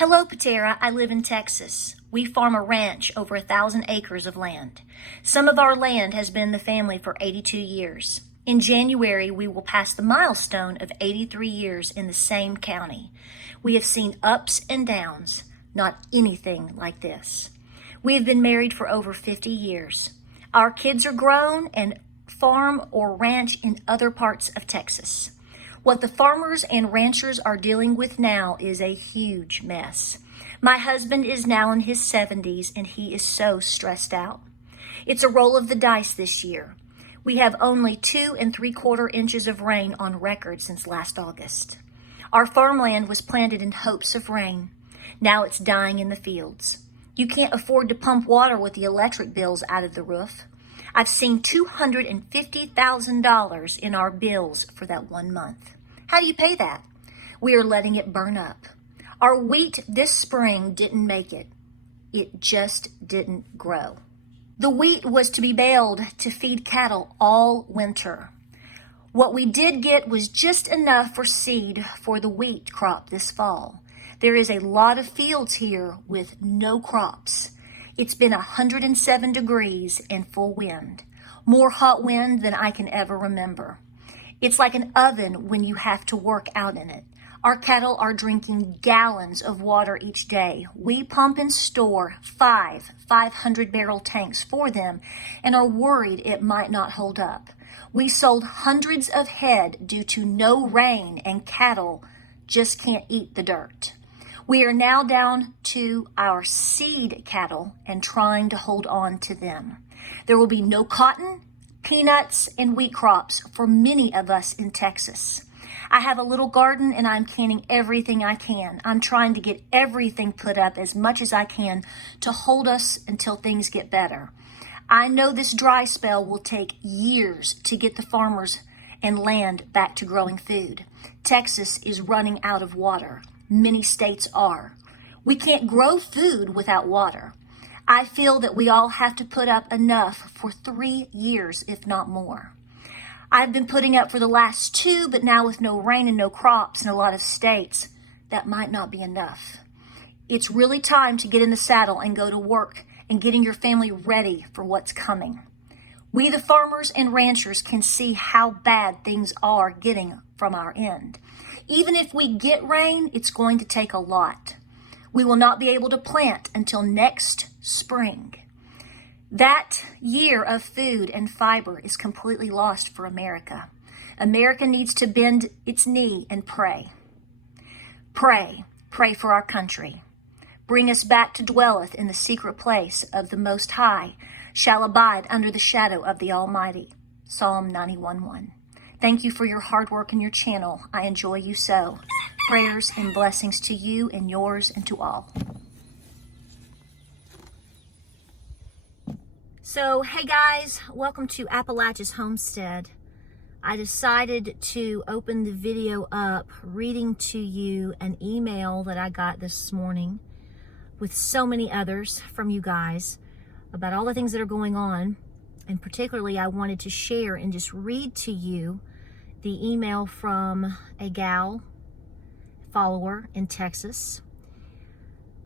Hello, Patera. I live in Texas. We farm a ranch over 1,000 acres of land. Some of our land has been in the family for 82 years. In January, we will pass the milestone of 83 years in the same county. We have seen ups and downs, not anything like this. We have been married for over 50 years. Our kids are grown and farm or ranch in other parts of Texas. What the farmers and ranchers are dealing with now is a huge mess. My husband is now in his 70s and he is so stressed out. It's a roll of the dice this year. We have only 2 3/4 inches of rain on record since last August. Our farmland was planted in hopes of rain. Now it's dying in the fields. You can't afford to pump water with the electric bills out of the roof. I've seen $250,000 in our bills for that 1 month. How do you pay that? We are letting it burn up. Our wheat this spring didn't make it. It just didn't grow. The wheat was to be baled to feed cattle all winter. What we did get was just enough for seed for the wheat crop this fall. There is a lot of fields here with no crops. It's been 107 degrees and full wind, more hot wind than I can ever remember. It's like an oven when you have to work out in it. Our cattle are drinking gallons of water each day. We pump and store 500-barrel tanks for them and are worried it might not hold up. We sold hundreds of head due to no rain and cattle just can't eat the dirt. We are now down to our seed cattle and trying to hold on to them. There will be no cotton, peanuts, and wheat crops for many of us in Texas. I have a little garden and I'm canning everything I can. I'm trying to get everything put up as much as I can to hold us until things get better. I know this dry spell will take years to get the farmers and land back to growing food. Texas is running out of water. Many states are. We can't grow food without water. I feel that we all have to put up enough for 3 years, if not more. I've been putting up for the last 2, but now with no rain and no crops in a lot of states, that might not be enough. It's really time to get in the saddle and go to work and getting your family ready for what's coming. We, the farmers and ranchers, can see how bad things are getting from our end. Even if we get rain, it's going to take a lot. We will not be able to plant until next spring. That year of food and fiber is completely lost for America. America needs to bend its knee and pray. Pray for our country. Bring us back to dwelleth in the secret place of the Most High, shall abide under the shadow of the Almighty. Psalm 91:1. Thank you for your hard work and your channel. I enjoy you so. Prayers and blessings to you and yours and to all. So, hey guys, welcome to Appalachia's Homestead. I decided to open the video up reading to you an email that I got this morning with so many others from you guys about all the things that are going on. And particularly, I wanted to share and just read to you the email from a gal follower in Texas.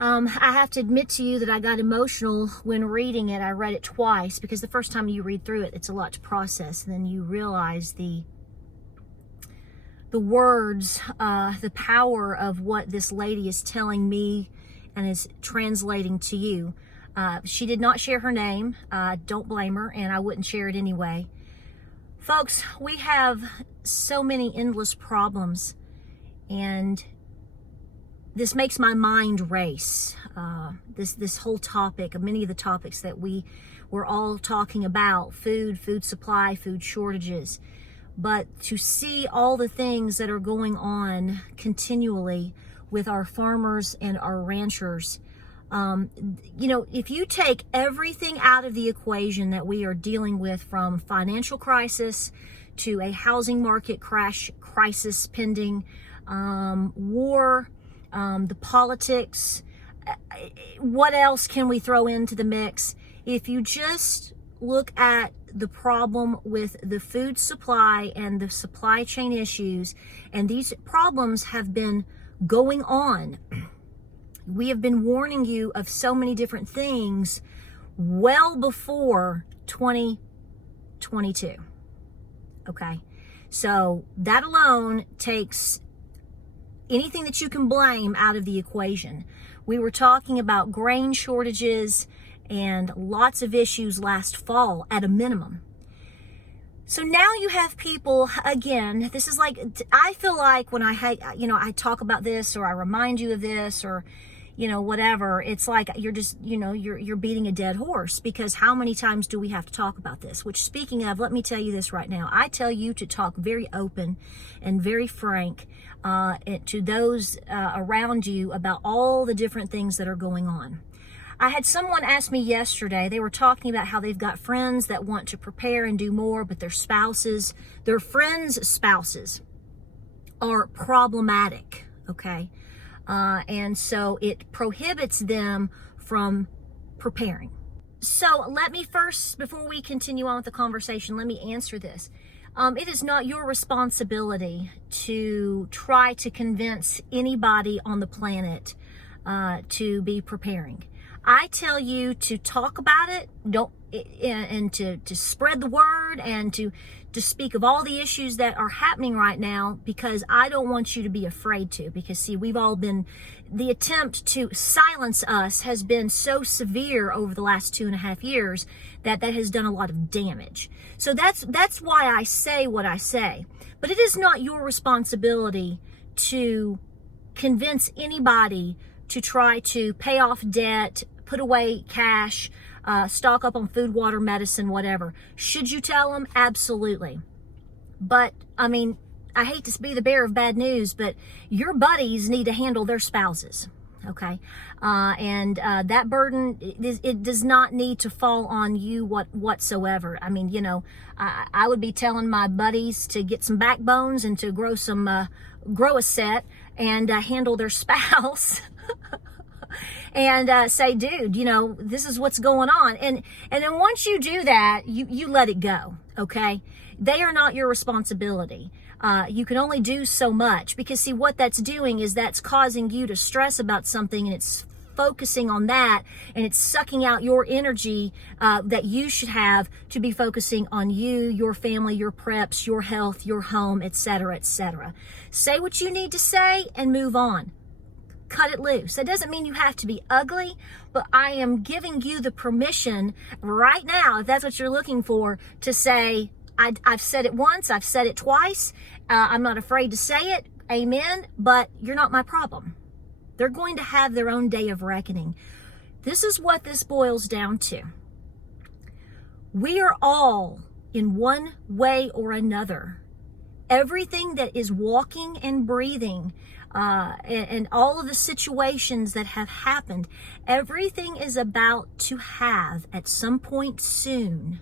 I have to admit to you that I got emotional when reading it. I read it twice because the first time you read through it, it's a lot to process. And then you realize the words, the power of what this lady is telling me and is translating to you. She did not share her name. Don't blame her, and I wouldn't share it anyway. Folks, we have so many endless problems, and this makes my mind race. This whole topic, many of the topics that we're all talking about, food supply, food shortages. But to see all the things that are going on continually with our farmers and our ranchers, if you take everything out of the equation that we are dealing with, from financial crisis to a housing market crisis pending, war, the politics, what else can we throw into the mix? If you just look at the problem with the food supply and the supply chain issues, and these problems have been going on We have been warning you of so many different things well before 2022. Okay? So that alone takes anything that you can blame out of the equation. We were talking about grain shortages and lots of issues last fall at a minimum. So now you have people, again, this is like, I feel like when I talk about this, or I remind you of this, or, whatever, it's like you're just, you're beating a dead horse, because how many times do we have to talk about this? Which, speaking of, let me tell you this right now. I tell you to talk very open and very frank to those around you about all the different things that are going on. I had someone ask me yesterday, they were talking about how they've got friends that want to prepare and do more, but their friends' spouses are problematic, okay? And so it prohibits them from preparing. So let me first, before we continue on with the conversation, let me answer this. It is not your responsibility to try to convince anybody on the planet to be preparing. I tell you to talk about it, and to spread the word, and to speak of all the issues that are happening right now, because I don't want you to be afraid to. Because see, the attempt to silence us has been so severe over the last 2.5 years that has done a lot of damage. So that's why I say what I say. But it is not your responsibility to convince anybody to try to pay off debt, put away cash, stock up on food, water, medicine, whatever. Should you tell them? Absolutely. But, I mean, I hate to be the bearer of bad news, but your buddies need to handle their spouses, okay? And that burden, it does not need to fall on you whatsoever. I mean, I would be telling my buddies to get some backbones and to grow a set and handle their spouse. And say, dude, this is what's going on. And then once you do that, you let it go, okay? They are not your responsibility. You can only do so much, because see, what that's doing is that's causing you to stress about something, and it's focusing on that, and it's sucking out your energy that you should have to be focusing on you, your family, your preps, your health, your home, etc., etc. Say what you need to say and move on. Cut it loose. That doesn't mean you have to be ugly, but I am giving you the permission right now, if that's what you're looking for, to say, I've said it once, I've said it twice, I'm not afraid to say it, amen, but you're not my problem. They're going to have their own day of reckoning. This is what this boils down to. We are all, in one way or another, everything that is walking and breathing, and all of the situations that have happened, everything is about to have at some point soon,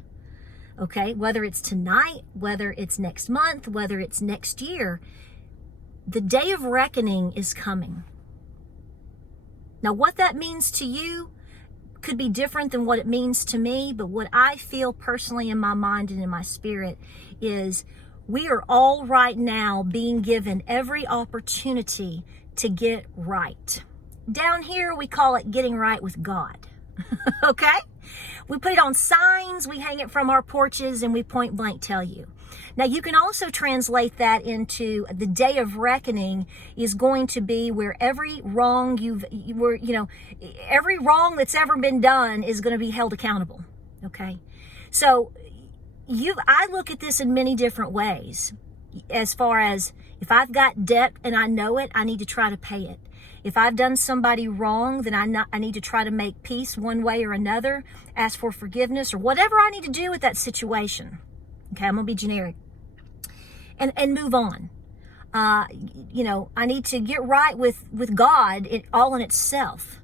okay? Whether it's tonight, whether it's next month, whether it's next year, the day of reckoning is coming. Now, what that means to you could be different than what it means to me, but what I feel personally in my mind and in my spirit is we are all right now being given every opportunity to get right. Down here, we call it getting right with God. Okay? We put it on signs, we hang it from our porches, and we point blank tell you. Now, you can also translate that into the day of reckoning is going to be where every wrong every wrong that's ever been done is going to be held accountable. Okay? So, I look at this in many different ways. As far as, if I've got debt and I know it, I need to try to pay it. If I've done somebody wrong, then I need to try to make peace one way or another, ask for forgiveness, or whatever I need to do with that situation. Okay, I'm going to be generic. And move on. I need to get right with God all in itself.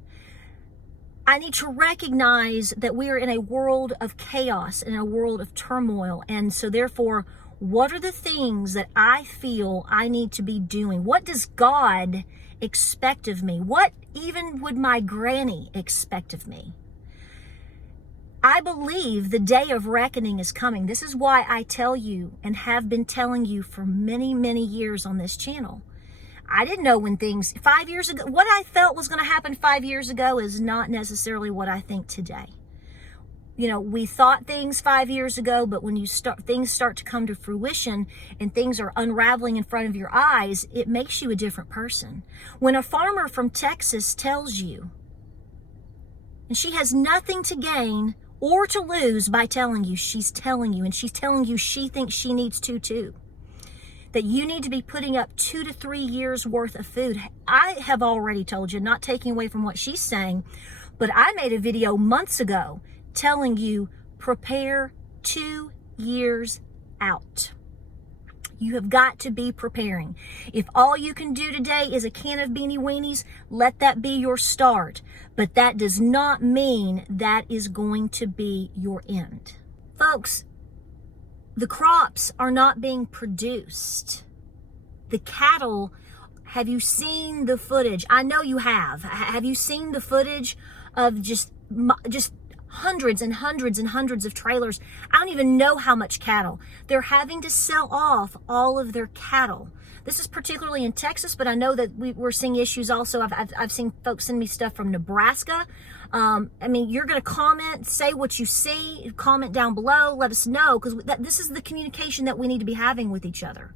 I need to recognize that we are in a world of chaos, in a world of turmoil. And so therefore, what are the things that I feel I need to be doing? What does God expect of me? What even would my granny expect of me? I believe the day of reckoning is coming. This is why I tell you, and have been telling you for many, many years on this channel, I didn't know when things 5 years ago, what I felt was going to happen 5 years ago is not necessarily what I think today. You know, we thought things 5 years ago, but when things start to come to fruition and things are unraveling in front of your eyes, it makes you a different person. When a farmer from Texas tells you, and she has nothing to gain or to lose by telling you, she's telling you, and she's telling you she thinks she needs to too, that you need to be putting up 2 to 3 years worth of food. I have already told you, not taking away from what she's saying, but I made a video months ago telling you, prepare 2 years out. You have got to be preparing. If all you can do today is a can of Beanie Weenies, let that be your start. But that does not mean that is going to be your end. Folks, the crops are not being produced. The cattle, have you seen the footage? I know you have. Have you seen the footage of just hundreds and hundreds and hundreds of trailers? I don't even know how much cattle. They're having to sell off all of their cattle. This is particularly in Texas, but I know that we're seeing issues also. I've seen folks send me stuff from Nebraska. I mean, you're going to comment, say what you see, comment down below, let us know, because this is the communication that we need to be having with each other.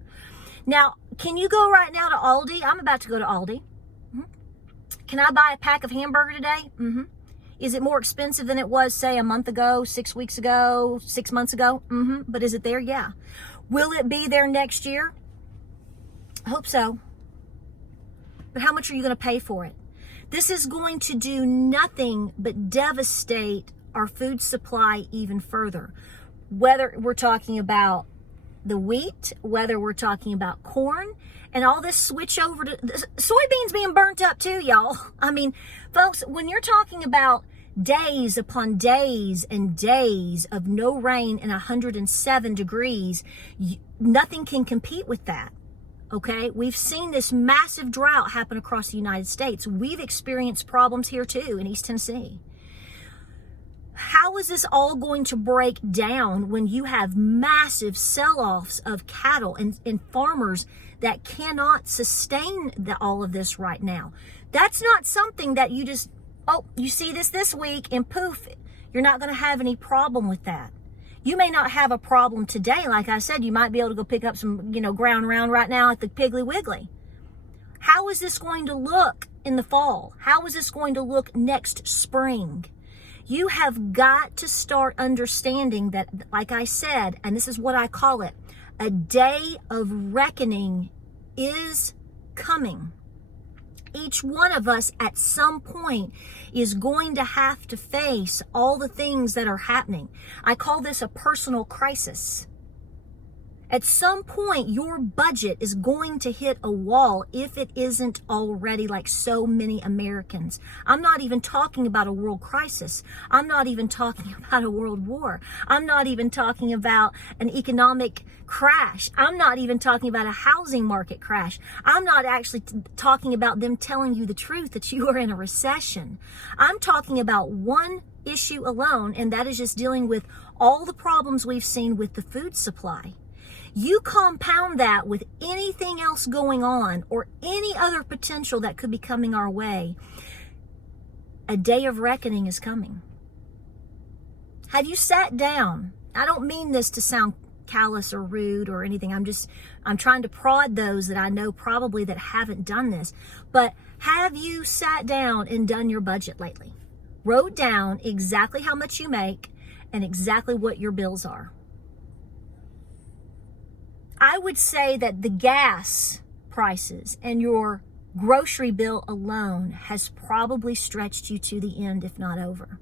Now, can you go right now to Aldi? I'm about to go to Aldi. Can I buy a pack of hamburger today? Is it more expensive than it was, say, a month ago, 6 weeks ago, 6 months ago? But is it there? Yeah. Will it be there next year? I hope so. But how much are you going to pay for it? This is going to do nothing but devastate our food supply even further. Whether we're talking about the wheat, whether we're talking about corn, and all this switch over to soybeans being burnt up too, y'all. I mean, folks, when you're talking about days upon days and days of no rain and 107 degrees, nothing can compete with that. Okay, we've seen this massive drought happen across the United States. We've experienced problems here too in East Tennessee. How is this all going to break down when you have massive sell-offs of cattle and farmers that cannot sustain all of this right now? That's not something that you just, you see this week and poof, you're not going to have any problem with that. You may not have a problem today. Like I said, you might be able to go pick up some, ground round right now at the Piggly Wiggly. How is this going to look in the fall? How is this going to look next spring? You have got to start understanding that, like I said, and this is what I call it, a day of reckoning is coming. Each one of us at some point is going to have to face all the things that are happening. I call this a personal crisis. At some point, your budget is going to hit a wall if it isn't already, like so many Americans. I'm not even talking about a world crisis. I'm not even talking about a world war. I'm not even talking about an economic crash. I'm not even talking about a housing market crash. I'm not actually talking about them telling you the truth that you are in a recession. I'm talking about one issue alone, and that is just dealing with all the problems we've seen with the food supply. You compound that with anything else going on or any other potential that could be coming our way, a day of reckoning is coming. Have you sat down? I don't mean this to sound callous or rude or anything. I'm trying to prod those that I know probably that haven't done this. But have you sat down and done your budget lately? Wrote down exactly how much you make and exactly what your bills are. I would say that the gas prices and your grocery bill alone has probably stretched you to the end, if not over.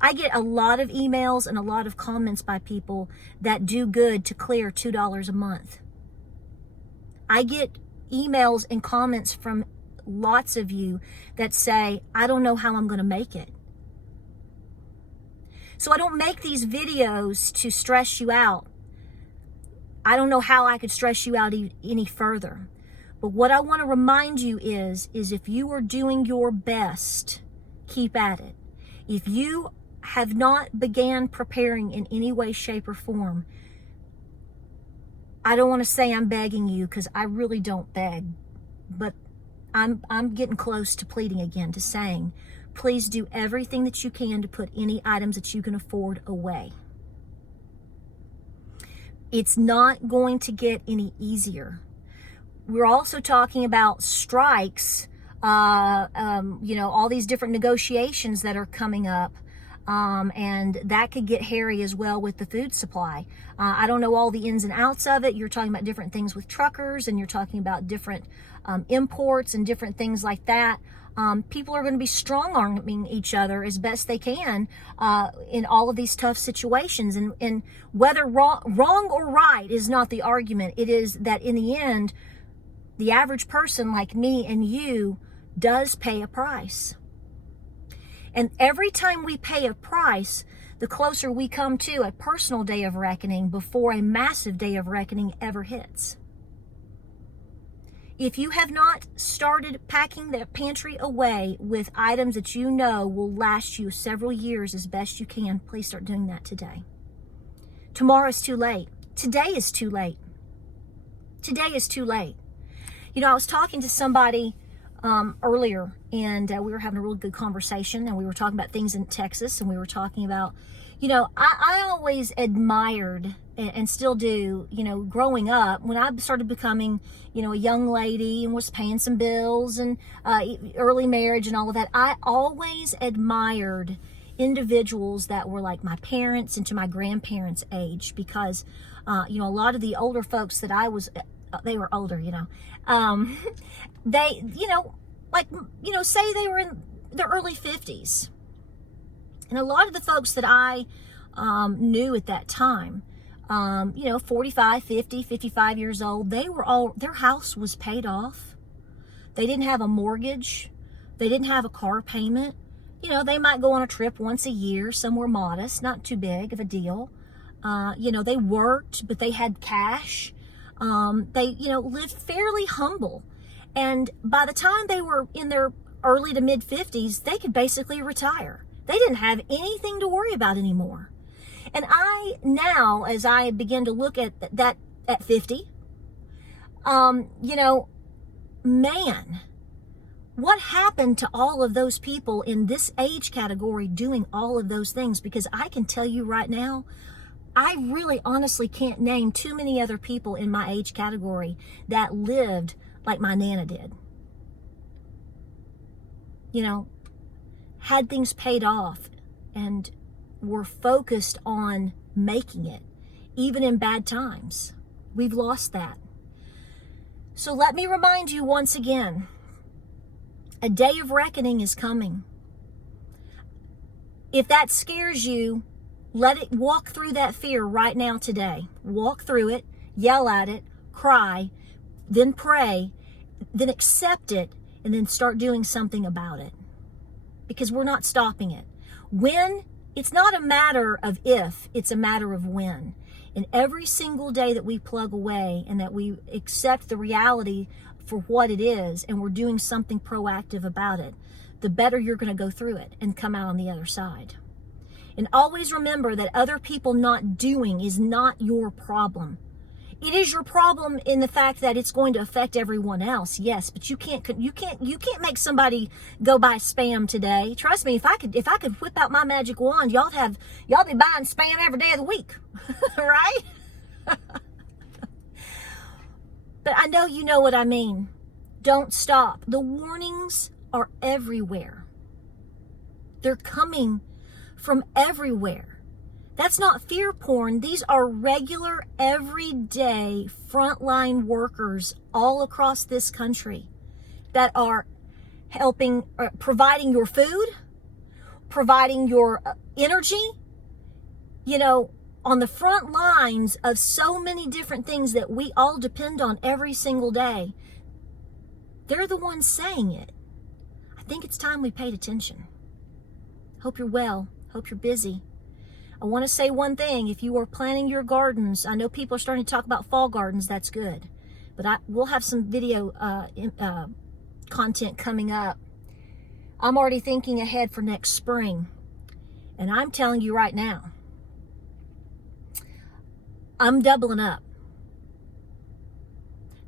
I get a lot of emails and a lot of comments by people that do good to clear $2 a month. I get emails and comments from lots of you that say, I don't know how I'm going to make it. So I don't make these videos to stress you out. I don't know how I could stress you out any further. But what I want to remind you is if you are doing your best, keep at it. If you have not began preparing in any way, shape, or form, I don't want to say I'm begging you, because I really don't beg. But I'm getting close to pleading again, to saying, please do everything that you can to put any items that you can afford away. It's not going to get any easier. We're also talking about strikes, all these different negotiations that are coming up. And that could get hairy as well with the food supply. I don't know all the ins and outs of it. You're talking about different things with truckers, and you're talking about different imports and different things like that. People are going to be strong-arming each other as best they can in all of these tough situations. And whether wrong or right is not the argument. It is that in the end, the average person like me and you does pay a price. And every time we pay a price, the closer we come to a personal day of reckoning before a massive day of reckoning ever hits. If you have not started packing the pantry away with items that you know will last you several years as best you can, please start doing that today. Tomorrow's too late. Today is too late. Today is too late. I was talking to somebody earlier, and we were having a really good conversation, and we were talking about things in Texas, and we were talking about, I always admired and still do, growing up, when I started becoming, a young lady and was paying some bills and early marriage and all of that, I always admired individuals that were like my parents and to my grandparents' age, because, a lot of the older folks that they were older, they, say they were in their early 50s. And a lot of the folks that I knew at that time, 45, 50, 55 years old, their house was paid off. They didn't have a mortgage. They didn't have a car payment. They might go on a trip once a year, somewhere modest, not too big of a deal. They worked, but they had cash. They, lived fairly humble. And by the time they were in their early to mid 50s, they could basically retire. They didn't have anything to worry about anymore. And I now, as I begin to look at that at 50, man, what happened to all of those people in this age category doing all of those things? Because I can tell you right now, I really honestly can't name too many other people in my age category that lived like my Nana did. Had things paid off and were focused on making it, even in bad times. We've lost that. So let me remind you once again, a day of reckoning is coming. If that scares you, let it walk through that fear right now today. Walk through it, yell at it, cry, then pray, then accept it, and then start doing something about it. Because we're not stopping it. When, it's not a matter of if, it's a matter of when. And every single day that we plug away and that we accept the reality for what it is, and we're doing something proactive about it, the better you're going to go through it and come out on the other side. And always remember that other people not doing is not your problem. It is your problem in the fact that it's going to affect everyone else. Yes, but you can't make somebody go buy Spam today. Trust me, if I could whip out my magic wand, y'all be buying Spam every day of the week. Right? But I know you know what I mean. Don't stop. The warnings are everywhere. They're coming from everywhere. That's not fear porn. These are regular, everyday, frontline workers all across this country that are helping, providing your food, providing your energy, on the front lines of so many different things that we all depend on every single day. They're the ones saying it. I think it's time we paid attention. Hope you're well. Hope you're busy. I want to say one thing. If you are planning your gardens, I know people are starting to talk about fall gardens. That's good. But we'll have some video content coming up. I'm already thinking ahead for next spring. And I'm telling you right now, I'm doubling up.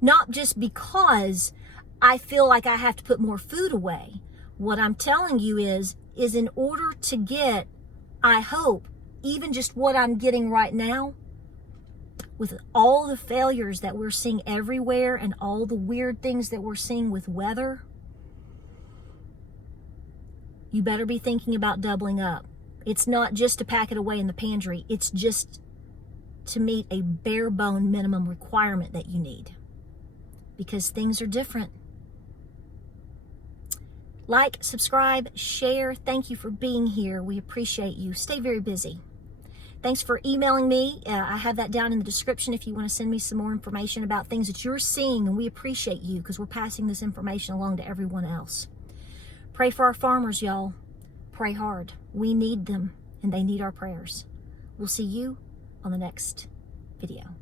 Not just because I feel like I have to put more food away. What I'm telling you is in order to get, I hope, even just what I'm getting right now, with all the failures that we're seeing everywhere and all the weird things that we're seeing with weather, you better be thinking about doubling up. It's not just to pack it away in the pantry. It's just to meet a bare bone minimum requirement that you need, because things are different. Like, subscribe, share. Thank you for being here. We appreciate you. Stay very busy. Thanks for emailing me. I have that down in the description if you want to send me some more information about things that you're seeing, and we appreciate you because we're passing this information along to everyone else. Pray for our farmers, y'all. Pray hard. We need them, and they need our prayers. We'll see you on the next video.